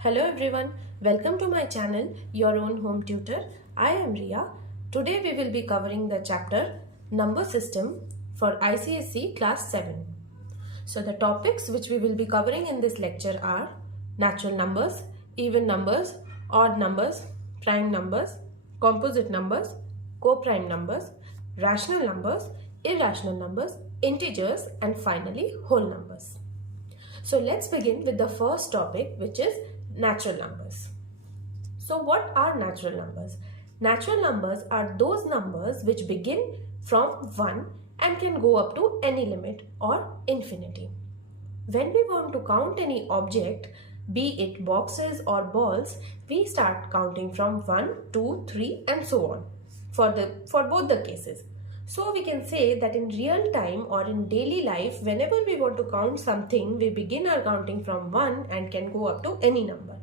Hello everyone, welcome to my channel, Your Own Home Tutor. I am Ria. Today we will be covering the chapter Number System for ICSE Class 7. So the topics which we will be covering in this lecture are natural numbers, even numbers, odd numbers, prime numbers, composite numbers, co-prime numbers, rational numbers, irrational numbers, integers, and finally whole numbers. So let's begin with the first topic, which is natural numbers. So what are natural numbers? Natural numbers are those numbers which begin from 1 and can go up to any limit or infinity. When we want to count any object, be it boxes or balls, we start counting from 1, 2, 3 and so on for both the cases. So we can say that in real time or in daily life, whenever we want to count something, we begin our counting from 1 and can go up to any number.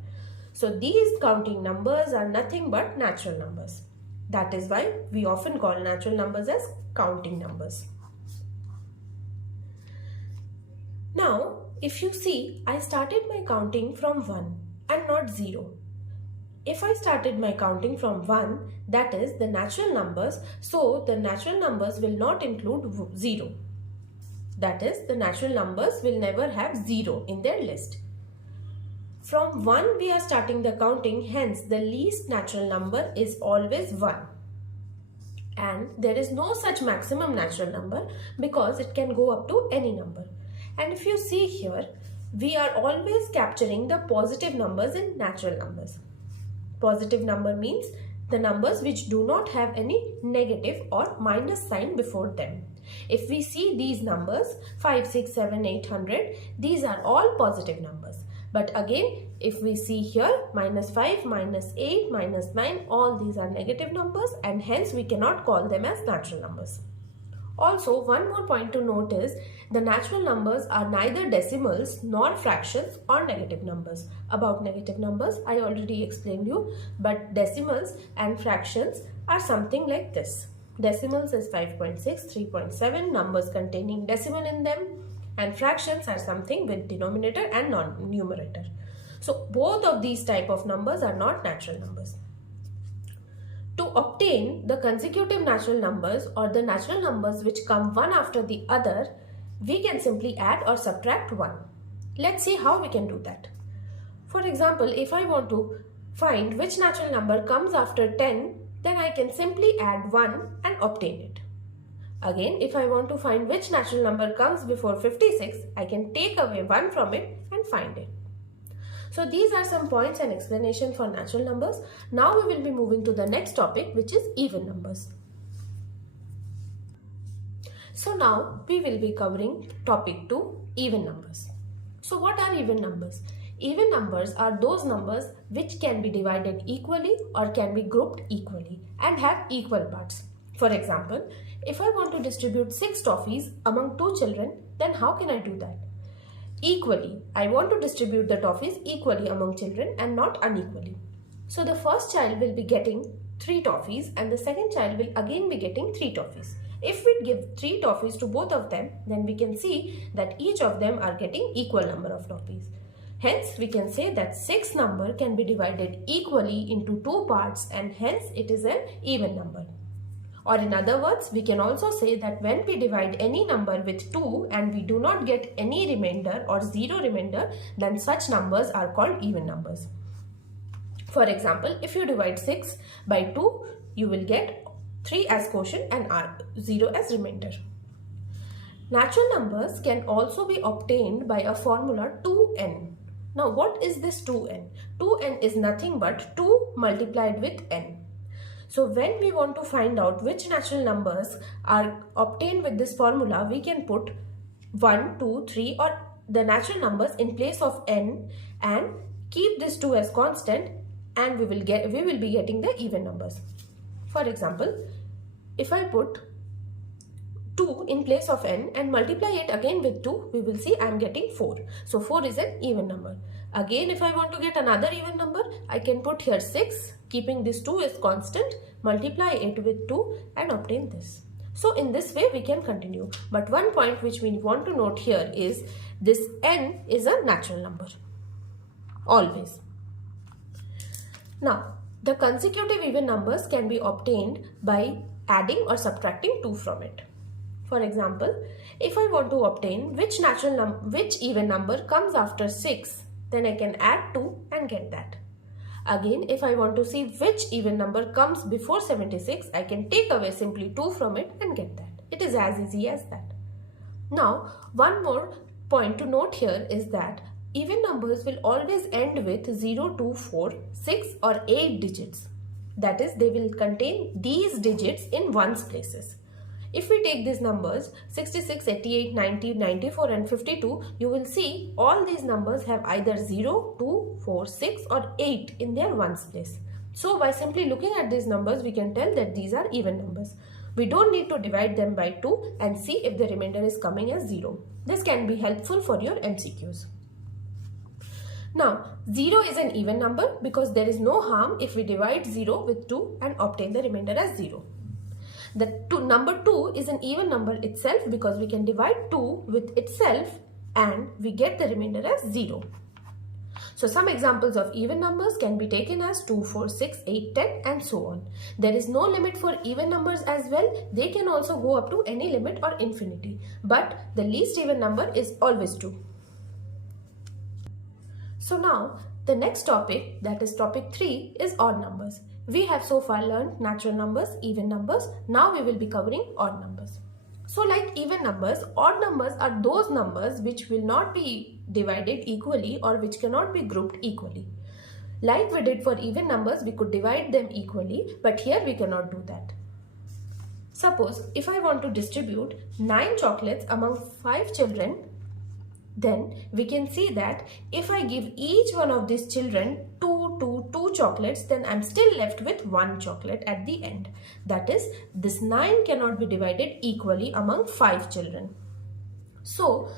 So these counting numbers are nothing but natural numbers. That is why we often call natural numbers as counting numbers. Now, if you see, I started my counting from 1 and not 0. If I started my counting from 1, that is the natural numbers, so the natural numbers will not include 0. That is, the natural numbers will never have 0 in their list. From 1 we are starting the counting, hence the least natural number is always 1. And there is no such maximum natural number because it can go up to any number. And if you see here, we are always capturing the positive numbers in natural numbers. Positive number means the numbers which do not have any negative or minus sign before them. If we see these numbers 5, 6, 7, 800, these are all positive numbers. But again, if we see here minus 5, minus 8, minus 9, all these are negative numbers and hence we cannot call them as natural numbers. Also, one more point to note is the natural numbers are neither decimals nor fractions or negative numbers. About negative numbers, I already explained you, but decimals and fractions are something like this. Decimals is 5.6, 3.7, numbers containing decimal in them, and fractions are something with denominator and non-numerator. So both of these type of numbers are not natural numbers. To obtain the consecutive natural numbers or the natural numbers which come one after the other, we can simply add or subtract 1. Let's see how we can do that. For example, if I want to find which natural number comes after 10, then I can simply add 1 and obtain it. Again, if I want to find which natural number comes before 56, I can take away 1 from it and find it. So these are some points and explanation for natural numbers. Now we will be moving to the next topic, which is even numbers. So now we will be covering topic 2, even numbers. So what are even numbers? Even numbers are those numbers which can be divided equally or can be grouped equally and have equal parts. For example, if I want to distribute 6 toffees among 2 children, then how can I do that? Equally, I want to distribute the toffees equally among children and not unequally. So the first child will be getting 3 toffees and the second child will again be getting 3 toffees. If we give 3 toffees to both of them, then we can see that each of them are getting equal number of toffees. Hence, we can say that 6 number can be divided equally into 2 parts and hence it is an even number. Or in other words, we can also say that when we divide any number with 2 and we do not get any remainder or 0 remainder, then such numbers are called even numbers. For example, if you divide 6 by 2, you will get 3 as quotient and 0 as remainder. Natural numbers can also be obtained by a formula 2n. Now what is this 2n? 2n is nothing but 2 multiplied with n. So when we want to find out which natural numbers are obtained with this formula, we can put 1, 2, 3 or the natural numbers in place of n and keep this 2 as constant and we will be getting the even numbers. For example, if I put 2 in place of n and multiply it again with 2, we will see I am getting 4. So 4 is an even number. Again, if I want to get another even number, I can put here 6, keeping this 2 as constant, multiply it with 2 and obtain this. So in this way we can continue. But one point which we want to note here is this n is a natural number. Always. Now, the consecutive even numbers can be obtained by adding or subtracting 2 from it. For example, if I want to obtain which even number comes after 6, then I can add 2 and get that. Again, if I want to see which even number comes before 76, I can take away simply 2 from it and get that. It is as easy as that. Now, one more point to note here is that even numbers will always end with 0, 2, 4, 6 or 8 digits. That is, they will contain these digits in ones places. If we take these numbers 66, 88, 90, 94 and 52, you will see all these numbers have either 0, 2, 4, 6 or 8 in their ones place. So by simply looking at these numbers, we can tell that these are even numbers. We don't need to divide them by 2 and see if the remainder is coming as 0. This can be helpful for your MCQs. Now, 0 is an even number because there is no harm if we divide 0 with 2 and obtain the remainder as 0. Number 2 is an even number itself because we can divide 2 with itself and we get the remainder as 0. So some examples of even numbers can be taken as 2, 4, 6, 8, 10 and so on. There is no limit for even numbers as well. They can also go up to any limit or infinity. But the least even number is always 2. So now the next topic, that is topic 3, is odd numbers. We have so far learned natural numbers, even numbers. Now we will be covering odd numbers. So like even numbers, odd numbers are those numbers which will not be divided equally or which cannot be grouped equally. Like we did for even numbers, we could divide them equally, but here we cannot do that. Suppose if I want to distribute 9 chocolates among 5 children, then we can see that if I give each one of these children 2 chocolates, then I'm still left with 1 chocolate at the end. That is, this 9 cannot be divided equally among 5 children. So,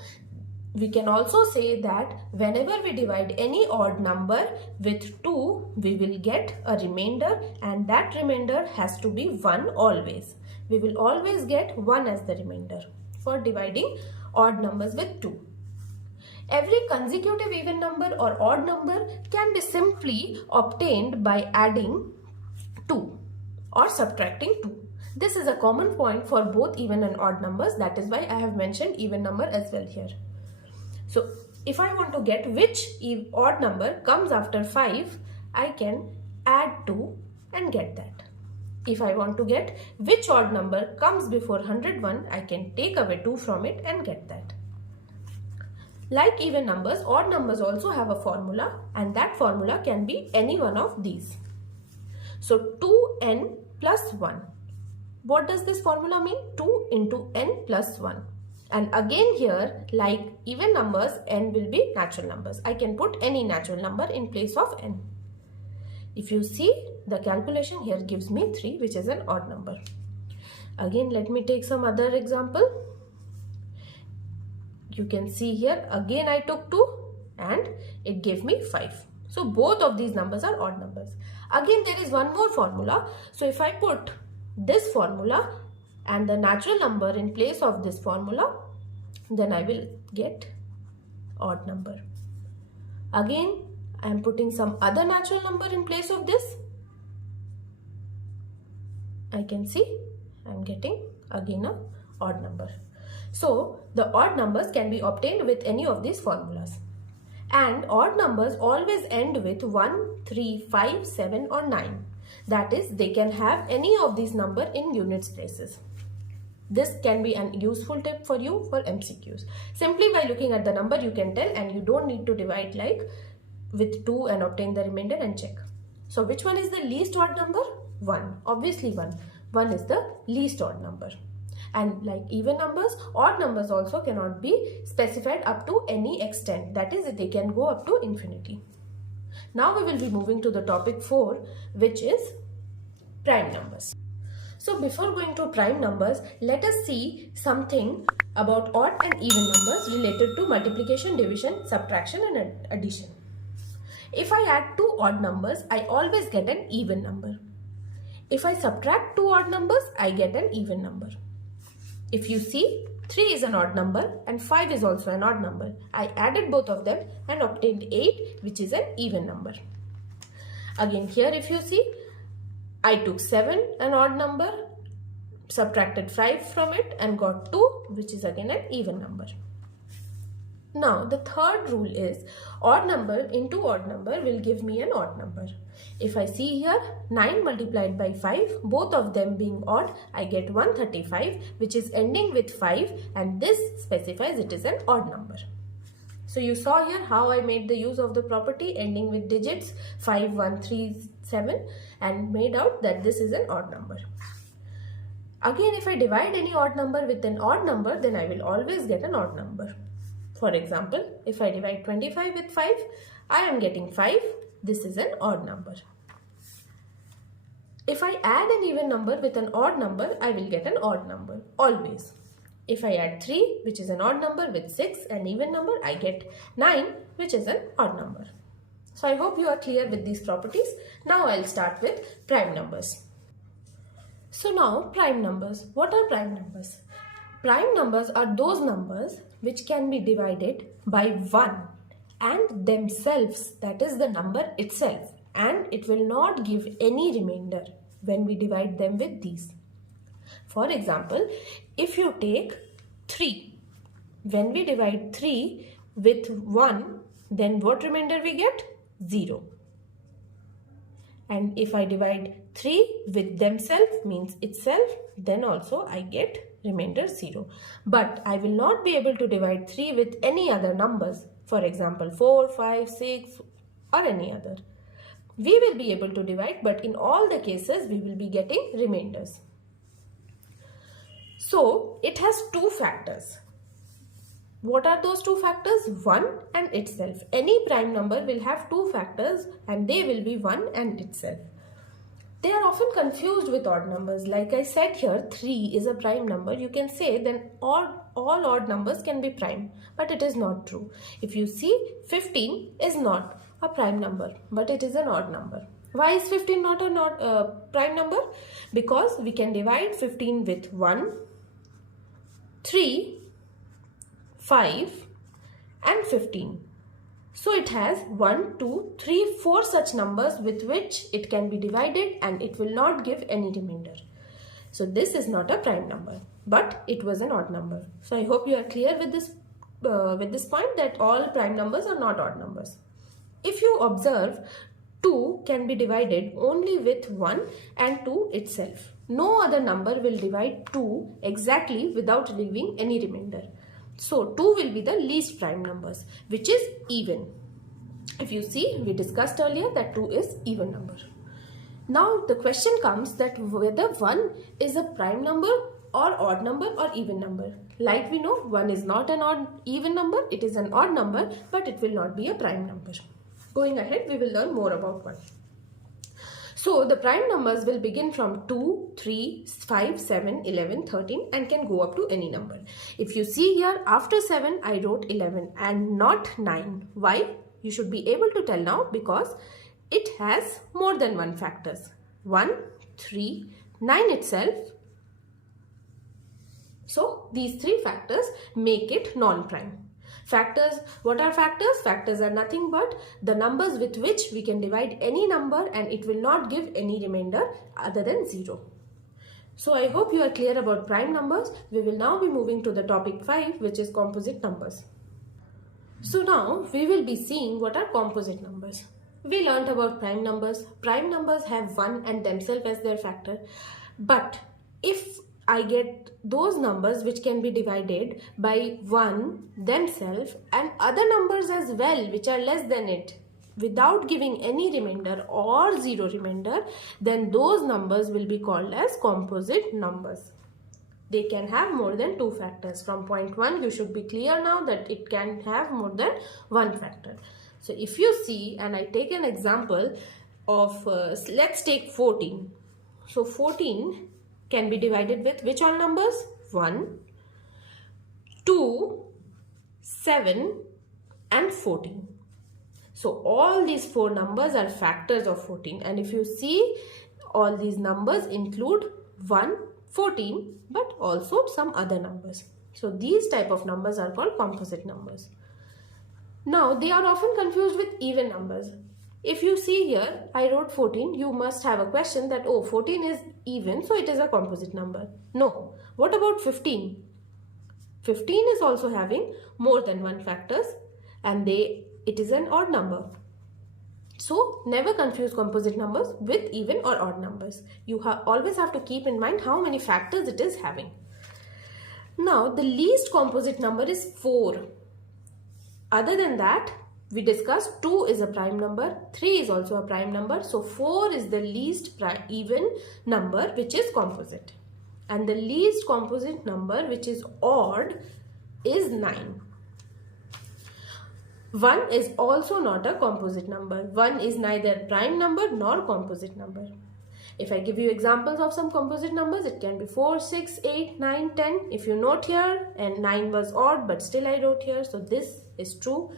we can also say that whenever we divide any odd number with 2, we will get a remainder and that remainder has to be 1 always. We will always get 1 as the remainder for dividing odd numbers with 2. Every consecutive even number or odd number can be simply obtained by adding 2 or subtracting 2. This is a common point for both even and odd numbers. That is why I have mentioned even number as well here. So if I want to get which odd number comes after 5, I can add 2 and get that. If I want to get which odd number comes before 101, I can take away 2 from it and get that. Like even numbers, odd numbers also have a formula and that formula can be any one of these. So 2n plus 1. What does this formula mean? 2 into n plus 1. And again here, like even numbers, n will be natural numbers. I can put any natural number in place of n. If you see, the calculation here gives me 3, which is an odd number. Again, let me take some other example. You can see here, again I took 2 and it gave me 5. So both of these numbers are odd numbers. Again, there is one more formula. So if I put this formula and the natural number in place of this formula, then I will get odd number. Again, I am putting some other natural number in place of this. I can see I am getting again a odd number. So the odd numbers can be obtained with any of these formulas. And odd numbers always end with 1, 3, 5, 7 or 9. That is, they can have any of these numbers in units places. This can be an useful tip for you for MCQs. Simply by looking at the number you can tell and you don't need to divide like with 2 and obtain the remainder and check. So which one is the least odd number? 1. Obviously 1. 1 is the least odd number. And like even numbers, odd numbers also cannot be specified up to any extent. That is, they can go up to infinity. Now we will be moving to the topic 4, which is prime numbers. So before going to prime numbers, let us see something about odd and even numbers related to multiplication, division, subtraction and addition. If I add 2 odd numbers, I always get an even number. If I subtract 2 odd numbers, I get an even number. If you see, 3 is an odd number and 5 is also an odd number. I added both of them and obtained 8, which is an even number. Again here if you see, I took 7, an odd number, subtracted 5 from it and got 2, which is again an even number. Now the third rule is odd number into odd number will give me an odd number. If I see here 9 multiplied by 5, both of them being odd, I get 135, which is ending with 5, and this specifies it is an odd number. So you saw here how I made the use of the property ending with digits 5, 1, 3, 7 and made out that this is an odd number. Again, if I divide any odd number with an odd number, then I will always get an odd number. For example, if I divide 25 with 5, I am getting 5. This is an odd number. If I add an even number with an odd number, I will get an odd number, always. If I add 3, which is an odd number, with 6, an even number, I get 9, which is an odd number. So I hope you are clear with these properties. Now I'll start with prime numbers. So now prime numbers. What are prime numbers? Prime numbers are those numbers which can be divided by 1 and themselves, that is the number itself, and it will not give any remainder when we divide them with these. For example, if you take 3, when we divide 3 with 1, then what remainder we get? 0. And if I divide 3 with themselves, means itself, then also I get remainder 0. But I will not be able to divide 3 with any other numbers. For example, 4, 5, 6 or any other. We will be able to divide, but in all the cases we will be getting remainders. So it has two factors. What are those two factors? 1 and itself. Any prime number will have two factors and they will be 1 and itself. They are often confused with odd numbers. Like I said here, 3 is a prime number. You can say then all odd numbers can be prime, but it is not true. If you see, 15 is not a prime number, but it is an odd number. Why is 15 not a prime number? Because we can divide 15 with 1, 3, 5 and 15. So it has 1, 2, 3, 4 such numbers with which it can be divided and it will not give any remainder. So this is not a prime number, but it was an odd number. So I hope you are clear with this point that all prime numbers are not odd numbers. If you observe, 2 can be divided only with 1 and 2 itself. No other number will divide 2 exactly without leaving any remainder. So 2 will be the least prime numbers, which is even. If you see, we discussed earlier that 2 is even number. Now the question comes that whether 1 is a prime number or odd number or even number. Like we know, 1 is not an even number, it is an odd number, but it will not be a prime number. Going ahead, we will learn more about 1. So the prime numbers will begin from 2, 3, 5, 7, 11, 13 and can go up to any number. If you see here, after 7 I wrote 11 and not 9. Why? You should be able to tell now, because it has more than one factors. 1, 3, 9 itself. So these three factors make it non-prime. Factors, what are factors? Factors are nothing but the numbers with which we can divide any number and it will not give any remainder other than 0. So I hope you are clear about prime numbers. We will now be moving to the topic 5, which is composite numbers. So now we will be seeing what are composite numbers. We learnt about prime numbers. Prime numbers have 1 and themselves as their factor. But if I get those numbers which can be divided by 1 themselves and other numbers as well which are less than it without giving any remainder or 0 remainder, then those numbers will be called as composite numbers. They can have more than 2 factors. From point 1 you should be clear now that it can have more than 1 factor. So if you see, and I take an example of let's take 14. So 14 can be divided with which all numbers? 1, 2, 7 and 14. So all these 4 numbers are factors of 14, and if you see, all these numbers include 1, 14 but also some other numbers. So these type of numbers are called composite numbers. Now they are often confused with even numbers. if you see here, I wrote 14, you must have a question that, oh, 14 is even, so it is a composite number. No. What about 15? 15 is also having more than one factors and it is an odd number. So never confuse composite numbers with even or odd numbers. You always have to keep in mind how many factors it is having. Now the least composite number is 4. Other than that, we discussed 2 is a prime number, 3 is also a prime number. So 4 is the least even number which is composite. And the least composite number which is odd is 9. 1 is also not a composite number. 1 is neither prime number nor composite number. If I give you examples of some composite numbers, it can be 4, 6, 8, 9, 10. If you note here, and 9 was odd, but still I wrote here. So this is true.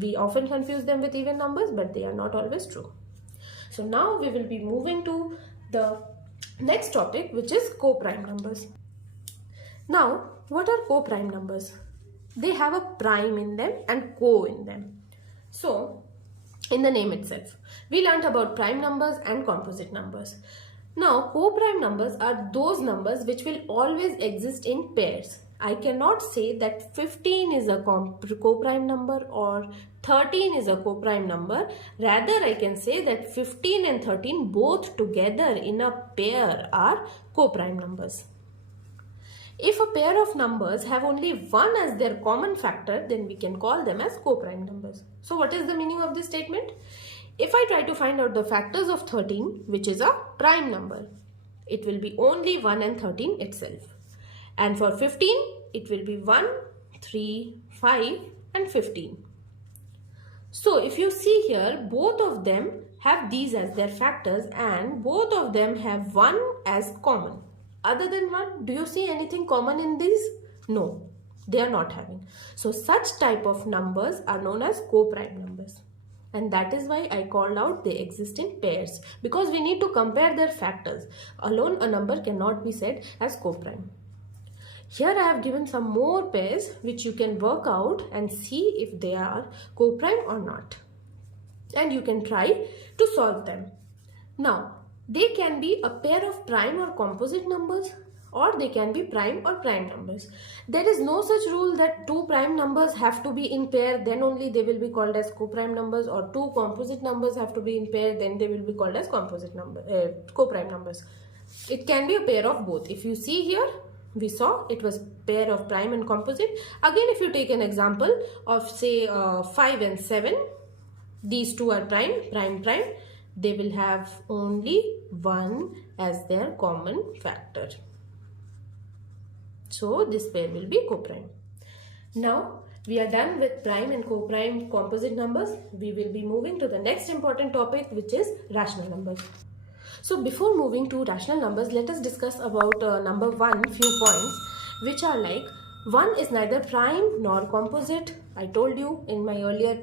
We often confuse them with even numbers, but they are not always true. So now we will be moving to the next topic, which is co-prime numbers. Now, what are co-prime numbers? They have a prime in them and co in them. So, in the name itself, we learnt about prime numbers and composite numbers. Now, co-prime numbers are those numbers which will always exist in pairs. I cannot say that 15 is a co-prime number or 13 is a co-prime number. Rather, I can say that 15 and 13 both together in a pair are co-prime numbers. If a pair of numbers have only one as their common factor, then we can call them as co-prime numbers. So what is the meaning of this statement? If I try to find out the factors of 13, which is a prime number, it will be only 1 and 13 itself. And for 15, it will be 1, 3, 5 and 15. So if you see here, both of them have these as their factors and both of them have 1 as common. Other than 1, do you see anything common in these? No, they are not having. So such type of numbers are known as co-prime numbers. And that is why I called out they exist in pairs. Because we need to compare their factors. Alone a number cannot be said as co-prime. Here I have given some more pairs which you can work out and see if they are co-prime or not. And you can try to solve them. Now, they can be a pair of prime or composite numbers, or they can be prime or prime numbers. There is no such rule that two prime numbers have to be in pair, then only they will be called as co-prime numbers, or two composite numbers have to be in pair, then they will be called as co-prime numbers. It can be a pair of both. If you see here, we saw it was pair of prime and composite. Again, if you take an example of say 5 and 7, these two are prime, prime. They will have only 1 as their common factor. So this pair will be co-prime. Now we are done with prime and co-prime composite numbers. We will be moving to the next important topic, which is rational numbers. So before moving to rational numbers, let us discuss about number 1 few points, which are like 1 is neither prime nor composite. I told you in my earlier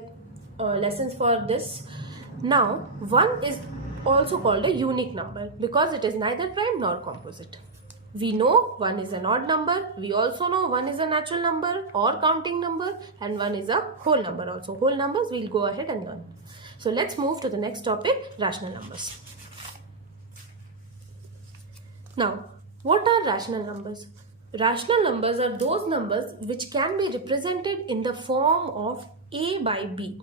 lessons for this. Now 1 is also called a unique number because it is neither prime nor composite. We know 1 is an odd number. We also know 1 is a natural number or counting number, and 1 is a whole number also. Whole numbers we'll go ahead and learn. So let's move to the next topic, rational numbers. Now, what are rational numbers? Rational numbers are those numbers which can be represented in the form of A by B.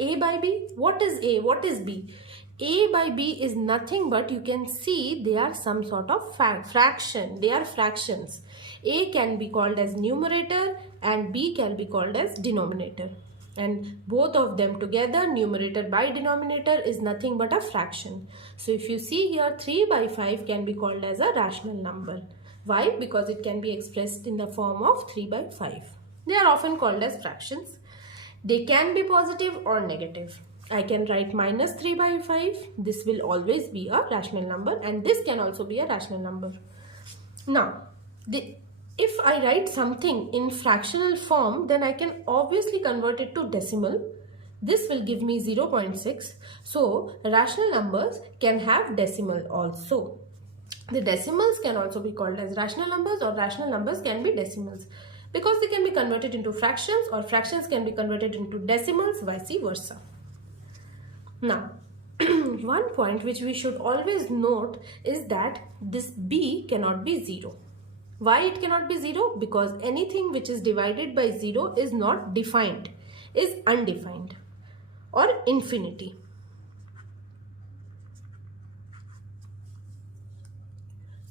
A by B? What is A? What is B? A by B is nothing but, you can see they are some sort of fraction. They are fractions. A can be called as numerator and B can be called as denominator. And both of them together, numerator by denominator, is nothing but a fraction. So if you see here, 3 by 5 can be called as a rational number. Why? Because it can be expressed in the form of 3 by 5. They are often called as fractions. They can be positive or negative. I can write minus 3 by 5. This will always be a rational number, and this can also be a rational number. Now, if I write something in fractional form, then I can obviously convert it to decimal. This will give me 0.6. So, rational numbers can have decimal also. The decimals can also be called as rational numbers, or rational numbers can be decimals, because they can be converted into fractions, or fractions can be converted into decimals, vice versa. Now, one point which we should always note is that this b cannot be 0. Why it cannot be 0? Because anything which is divided by 0 is not defined, is undefined or infinity.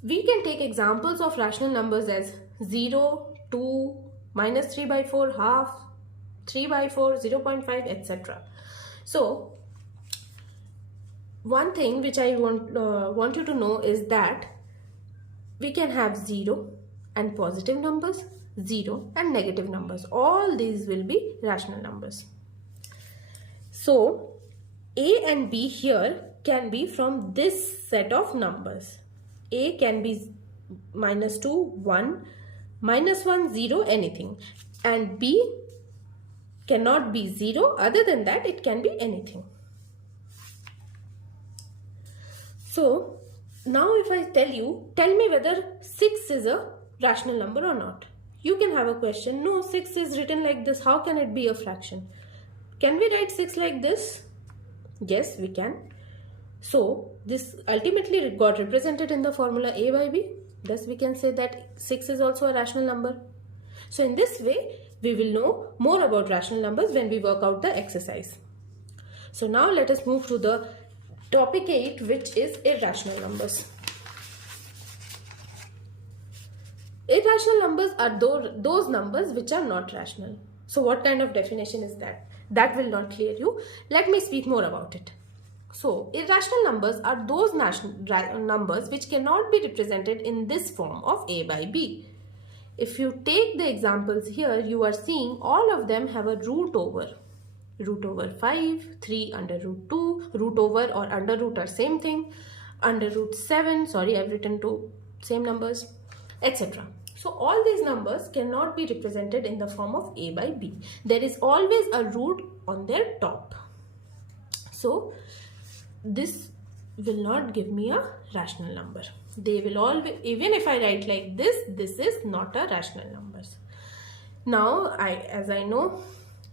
We can take examples of rational numbers as 0, 2, minus 3 by 4, half, 3 by 4, 0.5, etc. So, one thing which I want you to know is that we can have 0 and positive numbers, 0 and negative numbers. All these will be rational numbers. So, A and B here can be from this set of numbers. A can be minus 2, 1, minus 1, 0, anything. And B cannot be 0. Other than that, it can be anything. So, now if I tell me whether 6 is a rational number or not. You can have a question, no, 6 is written like this, how can it be a fraction? Can we write 6 like this? Yes, we can. So, this ultimately got represented in the formula a by b. Thus, we can say that 6 is also a rational number. So, in this way, we will know more about rational numbers when we work out the exercise. So, now let us move to the topic 8, which is irrational numbers. Irrational numbers are those numbers which are not rational. So, what kind of definition is that? That will not clear you. Let me speak more about it. So, irrational numbers are those numbers which cannot be represented in this form of a by b. If you take the examples here, you are seeing all of them have a root over. Root over 5, 3 under root 2, root over or under root are same thing, under root 7, sorry, I've written two same numbers, etc. So, all these numbers cannot be represented in the form of a by b. There is always a root on their top. So, this will not give me a rational number. They will always, even if I write like this is not a rational number. Now, as I know,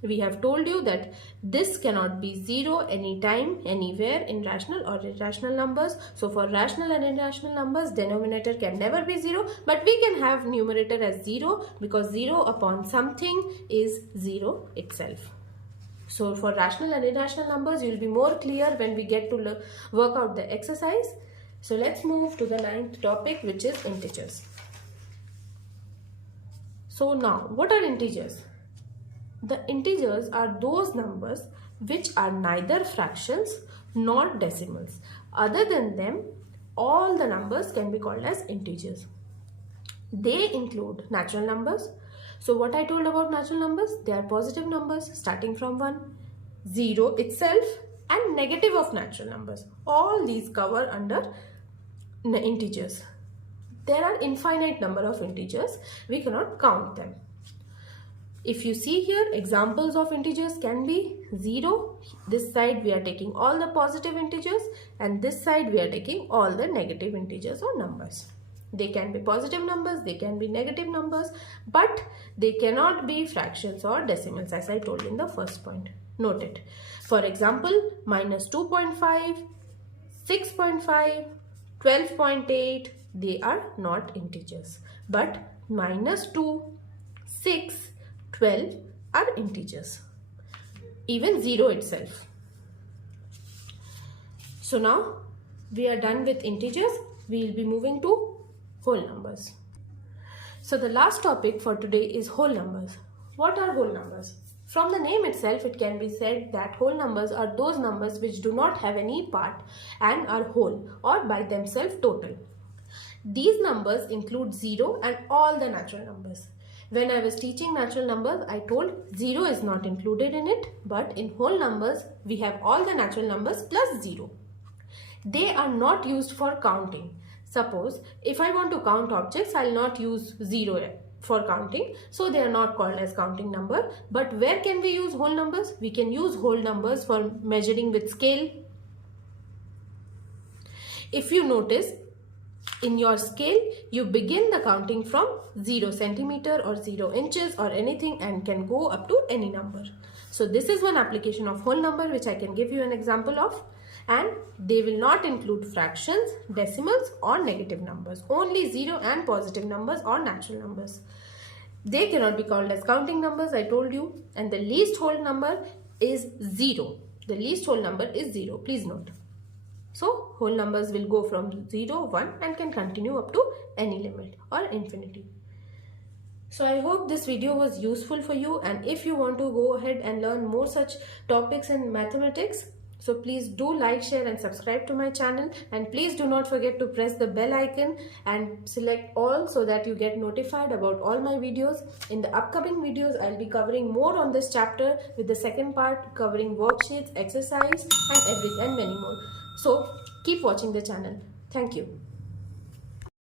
we have told you that this cannot be 0 anytime, anywhere in rational or irrational numbers. So, for rational and irrational numbers, denominator can never be 0, but we can have numerator as 0 because 0 upon something is 0 itself. So, for rational and irrational numbers, you will be more clear when we get to work out the exercise. So, let's move to the 9th topic, which is integers. So, now, what are integers? The integers are those numbers which are neither fractions nor decimals. Other than them, all the numbers can be called as integers. They include natural numbers. So, what I told about natural numbers, they are positive numbers starting from 1, 0 itself, and negative of natural numbers. All these cover under integers. There are infinite number of integers. We cannot count them. If you see here, examples of integers can be 0. This side we are taking all the positive integers, and this side we are taking all the negative integers or numbers. They can be positive numbers, they can be negative numbers, but they cannot be fractions or decimals, as I told in the first point. Note it. For example, minus 2.5, 6.5, 12.8, they are not integers. But minus 2, 6, 12 are integers. Even 0 itself. So now we are done with integers. We will be moving to whole numbers. So the last topic for today is whole numbers. What are whole numbers? From the name itself, it can be said that whole numbers are those numbers which do not have any part and are whole or by themselves total. These numbers include 0 and all the natural numbers. When I was teaching natural numbers, I told 0 is not included in it, but in whole numbers, we have all the natural numbers plus 0. They are not used for counting. Suppose, if I want to count objects, I will not use 0 for counting. So, they are not called as counting number. But where can we use whole numbers? We can use whole numbers for measuring with scale. If you notice, in your scale, you begin the counting from 0 centimeter or 0 inches or anything and can go up to any number. So this is one application of whole number which I can give you an example of, and they will not include fractions, decimals or negative numbers, only zero and positive numbers or natural numbers. They cannot be called as counting numbers, I told you, and the least whole number is 0. The least whole number is 0, please note. So whole numbers will go from 0, 1 and can continue up to any limit or infinity. So I hope this video was useful for you, and if you want to go ahead and learn more such topics in mathematics, so please do like, share and subscribe to my channel, and please do not forget to press the bell icon and select all so that you get notified about all my videos. In the upcoming videos, I'll be covering more on this chapter, with the second part covering worksheets, exercise and many more. So keep watching the channel. Thank you.